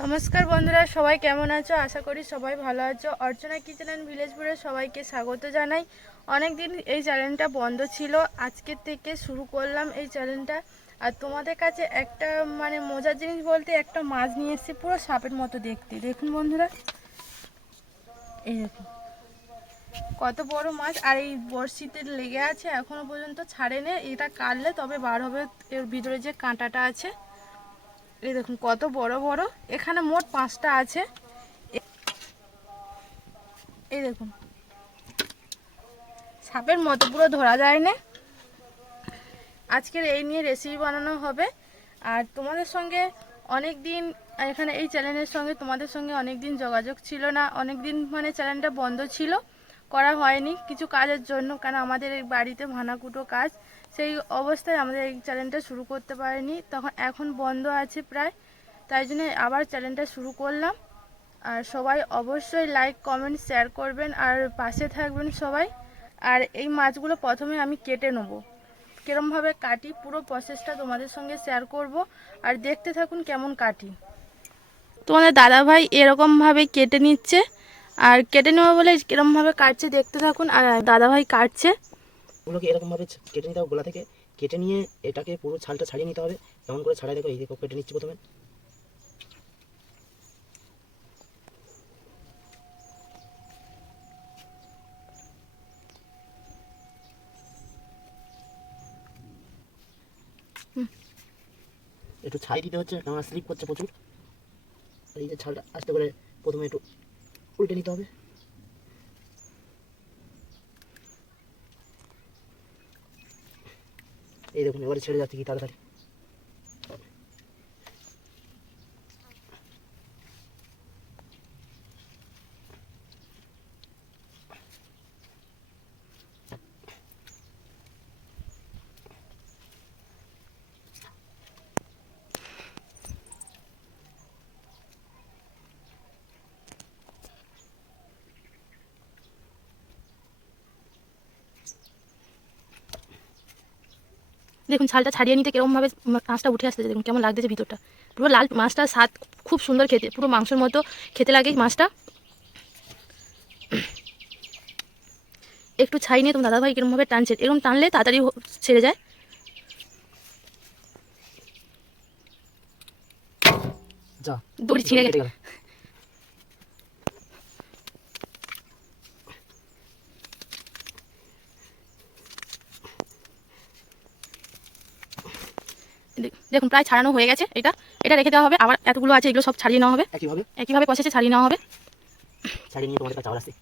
নমস্কার বন্ধুরা, সবাই কেমন আছো? আশা করি সবাই ভালো আছো। অর্চনা কিচেন অ্যান্ড ভিলেজপুরে সবাইকে স্বাগত জানাই। অনেক দিন এই চ্যানেলটা বন্ধ ছিল আজকের থেকে শুরু করলাম এই চ্যানেলটা। আর তোমাদের কাছে একটা মানে মজার জিনিস বলতে একটা মাছ নিয়ে এসেছি, পুরো সাপের মতো দেখতে। দেখুন বন্ধুরা। এই দেখুন। কত বড় মাছ, আর এই বড়শিতে লেগে আছে, এখনও পর্যন্ত ছাড়েনি। এটা কাটলে তবে বার হবে, এর ভিতরে যে কাঁটাটা আছে। এই দেখুন, কত বড় বড়। এখানে মোট পাঁচটা আছে। এই দেখুন। সাপের মতো পুরো ধরা যায় না আজকের এই নিয়ে রেসিপি বানানো হবে। আর তোমাদের সঙ্গে অনেক দিন এখানে এই চ্যানেলের সঙ্গে তোমাদের সঙ্গে অনেক দিন যোগাযোগ ছিল না। অনেক দিন মানে চ্যানেলটা বন্ধ ছিল। করা হয়নি। কিছু কাজের জন্য কারণ আমাদের বাড়িতে ভানাকুটো কাজ। সেই অবস্থায় আমাদের এই চ্যানেলটা শুরু করতে পারিনি। তখন এখন বন্ধ আছে প্রায়। তাই জন্য আবার চ্যানেলটা শুরু করলাম। আর সবাই অবশ্যই লাইক কমেন্ট শেয়ার করবেন। আর পাশে থাকবেন সবাই। আর এই মাছগুলো প্রথমে আমি কেটে নেব। কিরমভাবে কাটি, পুরো প্রসেসটা তোমাদের সঙ্গে শেয়ার করব। আর দেখতে থাকুন কেমন কাটি। তোমাদের দাদাভাই এরকমভাবে কেটে নিচ্ছে। আর কেটে নেব বলে কিরমভাবে কাটছে দেখতে থাকুন। আর দাদাভাই কাটছে। ওগুলোকে এরকমভাবে কেটে নিতে হবে, গোলা থেকে কেটে নিয়ে এটাকে পুরো ছালটা ছাড়িয়ে নিতে হবে। কেমন করে ছাড়াই দেখো, এই দেখো, কেটে নিচ্ছি প্রথমে। একটু ছাই দিতে হচ্ছে, কেননা স্লিপ করছে প্রচুর। এই যে ছালটা আস্তে করে প্রথমে একটু উল্টে নিতে হবে। এই দেখুন এবারে ছেড়ে যাচ্ছে কি তাড়াতাড়ি দেখুন ছালটা ছাড়িয়ে নিতে কিরমভাবে মাছটা উঠে আসতেছে দেখুন কেমন লাগতেছে ভিতরটা। পুরো লাল মাছটা স্বাদ খুব সুন্দর খেতে পুরো মাংসের মতো খেতে লাগে মাছটা। একটু ছাই নিয়ে তোমার দাদাভাই কিরমভাবে টানছে এরকম টানলে তাড়াতাড়ি ছেড়ে যায়। যা দড়ি ছিঁড়ে গেছে। দেখুন প্রায় ছাড়ানো হয়ে গেছে এটা। এটা রেখে দেওয়া হবে। আবার এতগুলো আছে এগুলো সব ছাড়িয়ে নেওয়া হবে। একইভাবে? একইভাবে ছাড়িয়ে নেওয়া হবে। ছাড়িয়ে নিয়ে তোমাদের কাছে আবার আসছে।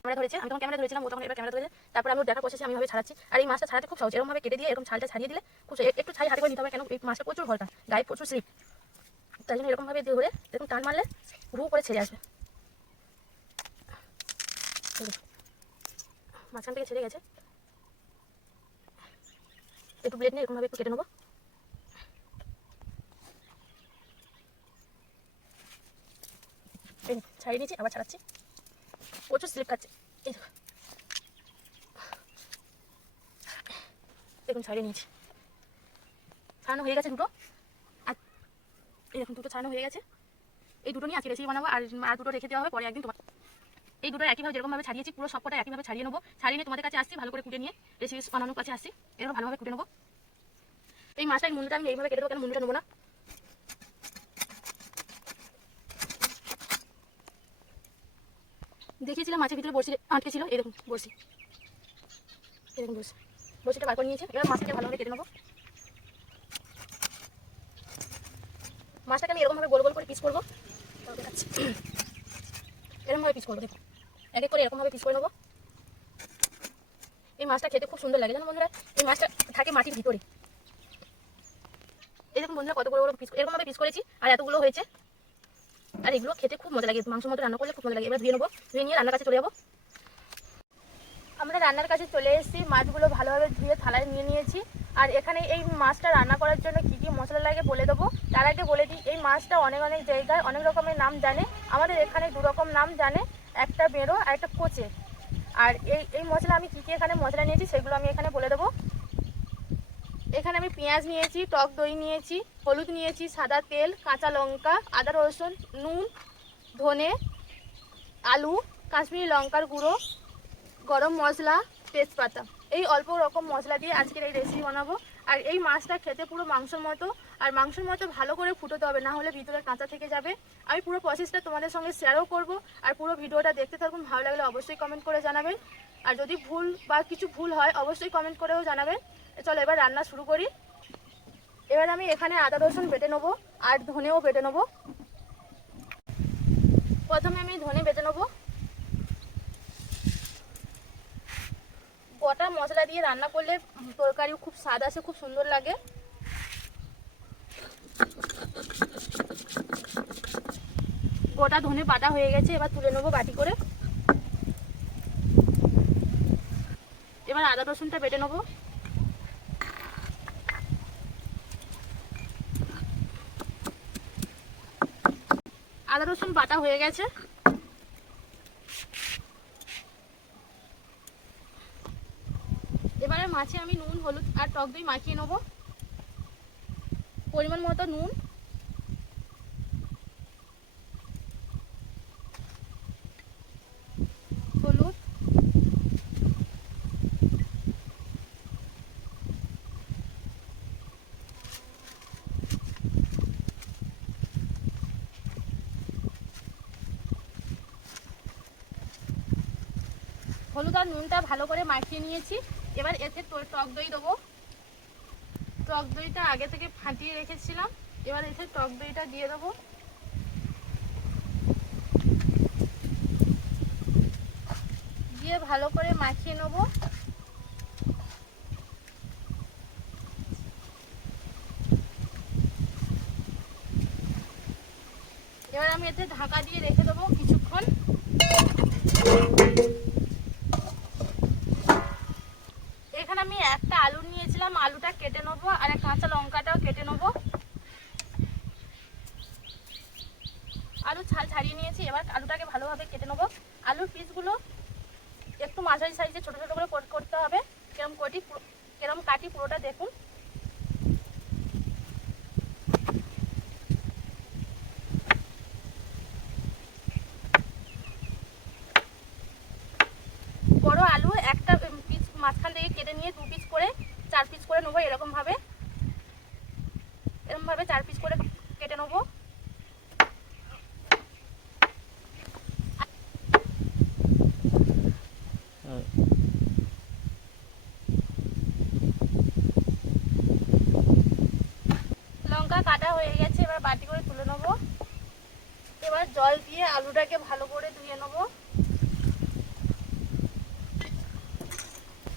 ক্যামেরা ধরেছে আমি তখন ক্যামেরা ধরেছিলাম ও তখন এবার ক্যামেরা ধরেছে। তারপর আমি দেখার আমি ভাবে ছাড়াচ্ছি। আর এই মাছটা ছাড়াতে খুব সহজ। এরকমভাবে কেটে দিয়ে এরকম ছালটা ছাড়িয়ে দিলে খুব একটু ছাই হাতে করে নিতে হবে কেন? এই মাছটা প্রচুর ভরটা গায়ে প্রচুর স্লিপ তাই জন্য এরকমভাবে দিয়ে ধরে এরকম টান মারলে করে ছেড়ে আসবে। মাঝখান থেকে ছেড়ে গেছে। একটু ব্লেড নিয়ে এরকমভাবে একটু কেটে নেব এই নে, ছাড়িয়ে নিয়েছি, আবার ছাড়াচ্ছি। প্রচুর স্লিপ খাচ্ছে। এই দেখো। দেখুন, ছাড়িয়ে নিয়েছি। ছাড়ানো হয়ে গেছে দুটো। আর এই দেখুন, দুটো ছাড়ানো হয়ে গেছে। এই দুটো নিয়ে আজকে রেসিপি বানাবো, আর আর দুটো রেখে দেওয়া হবে, পরে একদিন তোমার এই দুটো একইভাবে যেরকমভাবে ছাড়িয়েছি, পুরো সবকটা একইভাবে ছাড়িয়ে নেব। ছাড়িয়ে নিয়ে তোমাদের কাছে আসছি, ভালো করে কুটে নিয়ে রেসিপি বানানোর কাছে আসছি। এরকম ভালোভাবে কুটে নেব। এই মাছটার মুন্ডুটা আমি এইভাবে কেটে দেবো, কেন মুন্ডুটা নেব না? দেখিয়েছিলাম, মাছের ভিতরে বড়শি আটকে ছিল এরকম এই দেখুন, বড়শি। বড়শিটা বার করে নিয়েছে। এবার মাছটাকে ভালোভাবে কেটে নেব। মাছটাকে আমি এরকমভাবে গোল গোল করে পিস করব। এরকমভাবে পিস করব দেখো এক এক করে এরকমভাবে পিস করে নেব। এই মাছটা খেতে খুব সুন্দর লাগে, জানো বন্ধুরা? এই মাছটা থাকে মাটির ভিতরে। এরকম বন্ধুরা, কত বড় বড় পিস এরকমভাবে পিস করেছি, আর এতগুলো হয়েছে। আর এগুলো খেতে খুব মজা লাগে মাংস মতো রান্না করলে খুব মজা লাগে। এবার ধুয়ে নেব, ধুয়ে নিয়ে রান্নার কাছে চলে যাব। আমরা রান্নার কাছে চলে এসেছি, মাছগুলো ভালোভাবে ধুয়ে থালায় নিয়ে নিয়েছি। আর এখানে এই মাছটা রান্না করার জন্য কী কী মশলা লাগে বলে দেবো। তার আগে বলে দিই, এই মাছটা অনেক অনেক জায়গায় অনেক রকমের নাম জানে। আমাদের এখানে দু রকম নাম জানে, একটা বেরো আর একটা কোচে। আর এই এই মশলা আমি কী কী এখানে মশলা নিয়েছি সেগুলো আমি এখানে বলে দেবো। এখানে আমি পেঁয়াজ নিয়েছি, টক দই নিয়েছি, হলুদ নিয়েছি, সাদা তেল, কাঁচা লঙ্কা, আদা রসুন, নুন, ধনে, আলু, কাশ্মীরি লঙ্কার গুঁড়ো, গরম মশলা, তেজপাতা। এই অল্প রকম মশলা দিয়ে আজকের এই রেসিপি বানাবো। আর এই মাছটা খেতে পুরো মাংসের মতো। আর মাংসের মতো ভালো করে ফুটোতে হবে, না হলে ভিতরে কাঁচা থেকে যাবে। আমি পুরো প্রসেসটা তোমাদের সঙ্গে শেয়ারও করব। আর পুরো ভিডিওটা দেখতে থাকুন, ভালো লাগলে অবশ্যই কমেন্ট করে জানাবেন। আর যদি ভুল বা কিছু ভুল হয়, অবশ্যই কমেন্ট করেও জানাবেন। চলো, এবার রান্না শুরু করি। এবার আমি এখানে আদা, রসুন বেটে নেব, আর ধনেও বেটে নেব। প্রথমে আমি ধনে বেটে নেব। গোটা মশলা দিয়ে রান্না করলে তরকারি খুব স্বাদ আসে, খুব সুন্দর লাগে। গোটা ধনে বাটা হয়ে গেছে, এবার তুলে নেব বাটি করে। এবার আদা, রসুনটা বেটে নেব। আদা রসুন বাটা হয়ে গেছে। এবারে মাছে আমি নুন, হলুদ আর টক দই মাখিয়ে নেব। পরিমাণ মতো নুন হলুদ আর নুনটা ভালো করে মাখিয়ে নিয়েছি। এবার এতে টক দই দেবো। টক দইটা আগে থেকে ফাটিয়ে রেখেছিলাম। এবার এতে টক দইটা দিয়ে দেবো। দিয়ে ভালো করে মাখিয়ে নেব। এবার আমি এতে ঢাকা দিয়ে রেখে দেবো কিছুক্ষণ এখানে আমি একটা আলু নিয়েছিলাম আলুটা কেটে নেব আর এক কাঁচা লঙ্কাটাও কেটে নেব আলু ছাল ছাড়িয়ে নিয়েছি এবার আলুটাকে ভালোভাবে কেটে নেব। আলুর পিসগুলো একটু মাঝারি সাইজে ছোটো ছোটো করে করতে হবে। কিরম কটি কিরম কাটি পুরোটা দেখুন। বড় আলু একটা পিস মাঝখান থেকে কেটে নিয়ে দু পিস করে, চার পিস করে নেব এরকম ভাবে এরকম ভাবে চার পিস করে কেটে নেব লঙ্কা কাটা হয়ে গেছে এবার বাটি করে তুলে নেব এবার জল দিয়ে আলুটাকে ভালো করে ধুয়ে নেব।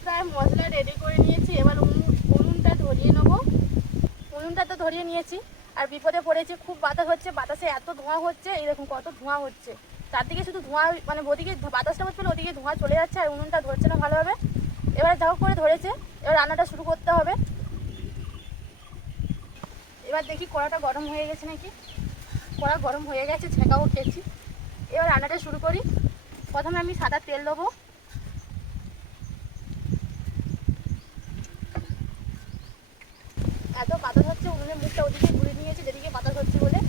প্রায় মশলা রেডি করে নিয়েছি। এবার উনুন, উনুনটা ধরিয়ে নেব। উনুনটা তো ধরিয়ে নিয়েছি। আর বিপদে পড়েছি, খুব বাতাস হচ্ছে, বাতাসে এত ধোঁয়া হচ্ছে এরকম কত ধোঁয়া হচ্ছে। চারদিকে শুধু ধোঁয়া মানে ওদিকে বাতাসটা হচ্ছে ওদিকে ধোঁয়া চলে যাচ্ছে আর উনুনটা ধরছে না ভালোভাবে। এবার যা করে ধরেছে, এবার রান্নাটা শুরু করতে হবে। এবার দেখি কড়াটা গরম হয়ে গেছে নাকি? কড়া গরম হয়ে গেছে, ছেঁকাও খেয়েছি। এবার রান্নাটা শুরু করি। প্রথমে আমি সাদা তেল দেবো। এত বাতাস হচ্ছে, উনুনের মুখটা ওদিকে ঘুরে নিয়েছি, যেদিকে বাতাস হচ্ছে বলে।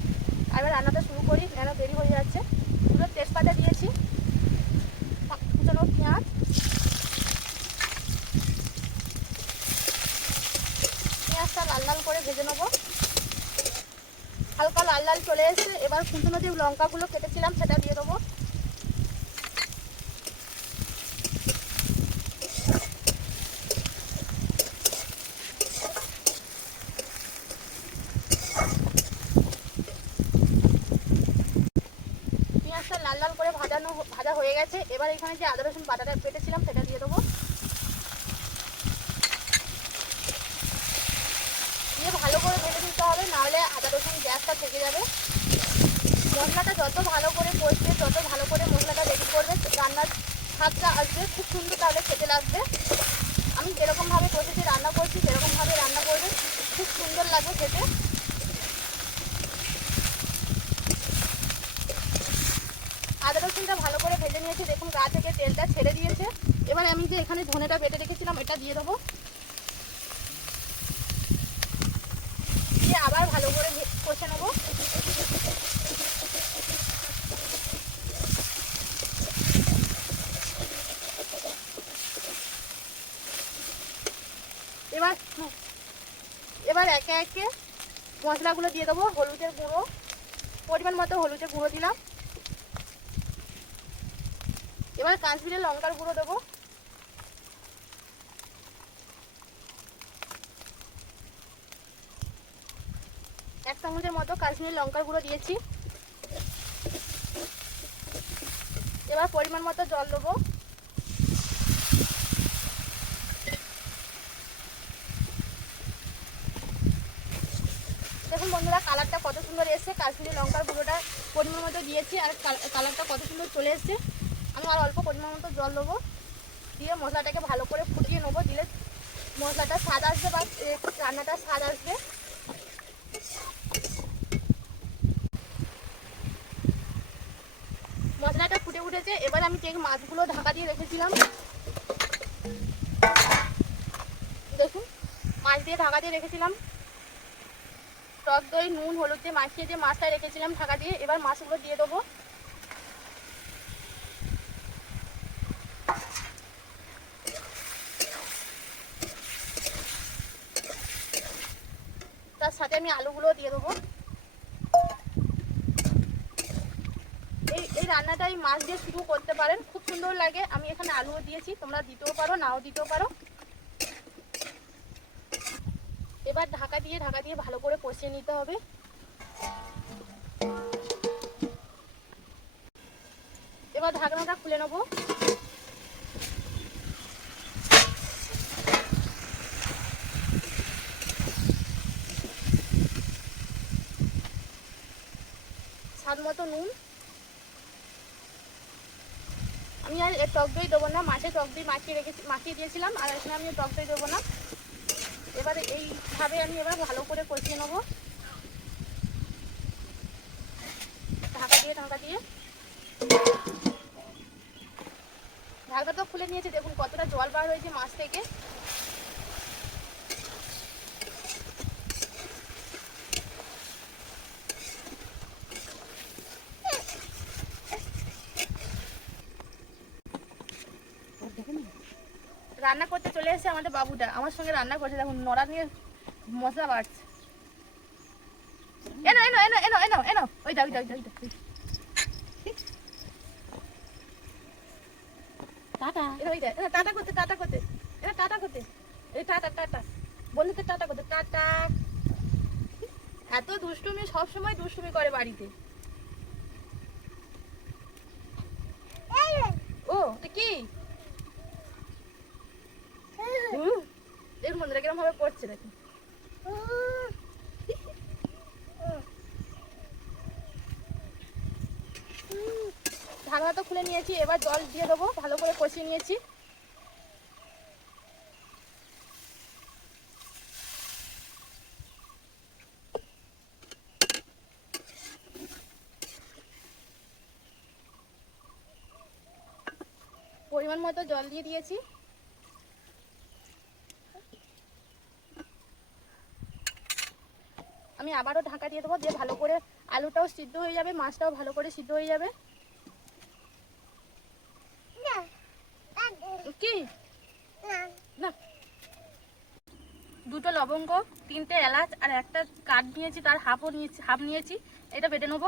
এবার রান্নাটা শুরু করি কেন দেরি হয়ে যাচ্ছে। পুরো তেজপাতা দিয়েছি পেঁয়াজ। পেঁয়াজটা লাল লাল করে ভেজে নেব। হালকা লাল লাল চলে এসেছে। এবার কুচনো যে লঙ্কাগুলো কেটেছিলাম সেটা দিয়ে দেবো পেঁয়াজটা লাল লাল করে ভাজানো ভাজা হয়ে গেছে এবার এখানে যে আদা রসুন বাটাটা পেটেছিলাম সেটা দিয়ে দেবো দিয়ে ভালো করে ভেজে দিতে হবে নাহলে আদা গ্যাসটা থেকে যাবে। মশলাটা যত ভালো করে কষবে যত ভালো করে মশলাটা রেডি করবে, রান্নার স্বাদটা আসবে, খুব সুন্দর তাহলে খেতে লাগবে। আমি যেরকমভাবে কষেছি, রান্না করছি, সেরকমভাবে রান্না করবে, খুব সুন্দর লাগবে খেতে। আদা রসুনটা ভালো করে ভেজে নিয়েছি, দেখুন গা থেকে তেলটা ছেড়ে দিয়েছে। এবার আমি যে এখানে ধনেটা বেটে রেখেছিলাম, এটা দিয়ে দেবো। দিয়ে আবার ভালো করে ভে- কষে নেব এবার এবার একে একে মশলাগুলো দিয়ে দেবো, হলুদের গুঁড়ো, পরিমাণ মতো হলুদের গুঁড়ো দিলাম। এবার কাশ্মীরি লঙ্কার গুঁড়ো দেবো। এক চামচের মতো কাশ্মীরি লঙ্কার গুঁড়ো দিয়েছি। এবার পরিমাণ মতো জল দেবো দেখুন বন্ধুরা কালারটা কত সুন্দর এসেছে, কাশ্মীরি লঙ্কার গুঁড়োটা পরিমাণ মতো দিয়েছি আর কাল- কালারটা কত সুন্দর চলে এসেছে। আমি আর অল্প পরিমাণ মতো জল দেবো। দিয়ে মশলাটাকে ভালো করে ফুটিয়ে নেব। দিলে মশলাটা স্বাদ আসবে বা রান্নাটা স্বাদ আসবে। মশলাটা ফুটে উঠেছে। এবার আমি যে মাছগুলো ঢাকা দিয়ে রেখেছিলাম, দেখুন, মাছ দিয়ে ঢাকা দিয়ে রেখেছিলাম। টক দই, নুন, হলুদ দিয়ে মাখিয়ে দিয়ে মাছটা রেখেছিলাম ঢাকা দিয়ে। এবার মাছগুলো দিয়ে দেবো। তার সাথে আমি আলুগুলো দিয়ে দেবো। এই এই রান্নাটা এই মাছ দিয়ে শুরু করতে পারেন। খুব সুন্দর লাগে। আমি এখানে আলুও দিয়েছি। তোমরা দিতেও পারো, নাও দিতেও পারো। এবার ঢাকা দিয়ে ঢাকা দিয়ে ভালো করে কষিয়ে নিতে হবে। এবার ঢাকনাটা খুলে নেব। স্বাদ মতো নুন। আমি আর টক দই দেবো না, মাছে টক দই মাখিয়ে রেখেছি, মাখিয়ে দিয়েছিলাম, আর এখানে আমি টক দই দেবো না। এবারে এইভাবে আমি এবার ভালো করে কষিয়ে নেব। ঢাকা দিয়ে ঢাকা দিয়ে। ঢাকাটা খুলে নিয়েছে, দেখুন কতটা জল বার হয়েছে মাছ থেকে। রান্না করতে চলে এসেছে আমাদের বাবুটা। আমার সঙ্গে রান্না করছে, দেখুন, নড়া নিয়ে মশলা বাড়ছে। এনো এনো এনো এনো এনো এনো ওইটা ওইটা ওইটা ওইটা টাটা। এটা ওইটা এটা টাটা করতে টাটা করতে এটা টাটা করতে। এই টাটা টাটা। বন্ধুদের টাটা করতে, টাটা। এত দুষ্টুমি সবসময় দুষ্টুমি করে বাড়িতে ও এটা কি হুম। দেখুন বন্ধুরা পড়ছে নাকি তো খুলে নিয়েছি, এবার জল দিয়ে দেবো, ভালো করে কষিয়ে নিয়েছি। পরিমাণ মতো জল দিয়ে দিয়েছি। আমি আবারও ঢাকা দিয়ে দেবো দিয়ে ভালো করে আলুটাও সিদ্ধ হয়ে যাবে মাছটাও ভালো করে সিদ্ধ হয়ে যাবে। কি? না। দুটো লবঙ্গ তিনটে এলাচ আর একটা কাঠ নিয়েছি তার হাফও নিয়েছি হাফ নিয়েছি এটা বেটে নেব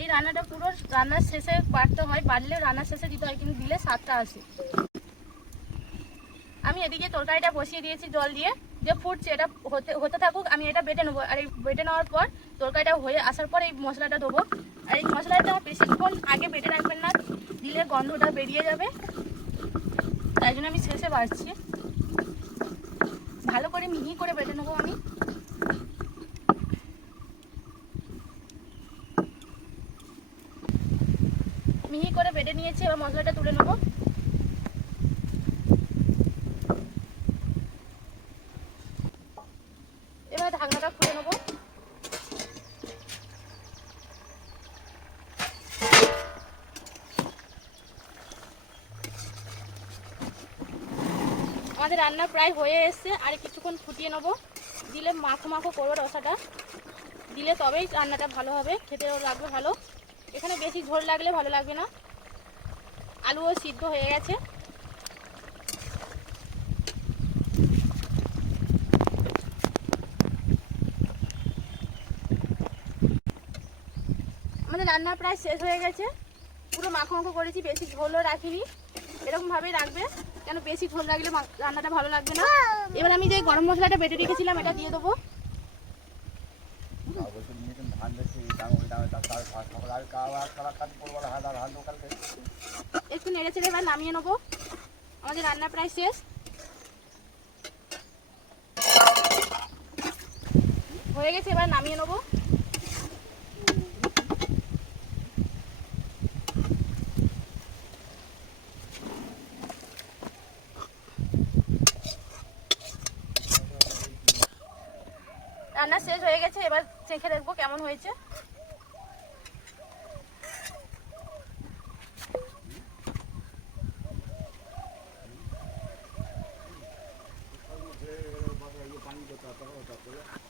এই রান্নাটা পুরো রান্নার শেষে বাড়তে হয় বাড়লে রান্নার শেষে দিতে হয়, কিন্তু দিলে স্বাদটা আসে। আমি এদিকে তরকারিটা বসিয়ে দিয়েছি জল দিয়ে, যে ফুটছে, এটা হতে হতে থাকুক, আমি এটা বেটে নেব। আর এই বেটে নেওয়ার পর তরকারিটা হয়ে আসার পর এই মশলাটা দেবো। আর এই মশলাটা বেশিক্ষণ আগে বেটে রাখবেন না, দিলে গন্ধটা বেরিয়ে যাবে। তাই জন্য আমি শেষে বাড়ছি। ভালো করে মিহি করে বেটে নেব আমি। মিহি করে বেটে নিয়েছি, এবার মশলাটা তুলে নেব। এবার ঢাকনাটা খুলে নেব। আমাদের রান্না প্রায় হয়ে এসছে, আর কিছুক্ষণ ফুটিয়ে নেব। দিলে মাখো মাখো করব রসাটা। দিলে তবেই রান্নাটা ভালো হবে খেতেও লাগবে ভালো। এখানে বেশি ঝোল লাগলে ভালো লাগবে না। আলুও সিদ্ধ হয়ে গেছে। আমাদের রান্না প্রায় শেষ হয়ে গেছে। পুরো মাখো মাখো করেছি, বেশি ঝোলও রাখিনি। এরকমভাবেই রাখবে, কেন বেশি ঝোল রাখলে রান্নাটা ভালো লাগবে না। এবার আমি যে গরম মশলাটা বেটে রেখেছিলাম, এটা দিয়ে দেবো। একটু নেড়ে চেড়ে এবার নামিয়ে নেব। আমাদের রান্না প্রায় শেষ। হয়ে গেছে, এবার নামিয়ে নেব রান্না শেষ হয়ে গেছে এবার চেখে দেখব কেমন হয়েছে?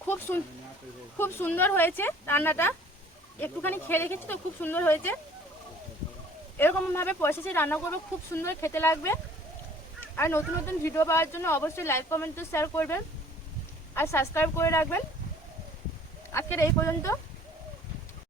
খুব খুব সুন্দর হয়েছে রান্নাটা। একটুখানি খেয়ে রেখেছি তো, খুব সুন্দর হয়েছে। এরকমভাবে প্রসেসে রান্না করবে, খুব সুন্দর খেতে লাগবে। আর নতুন নতুন ভিডিও পাওয়ার জন্য অবশ্যই লাইক কমেন্ট তো শেয়ার করবেন। আর সাবস্ক্রাইব করে রাখবেন। আজকের এই পর্যন্ত।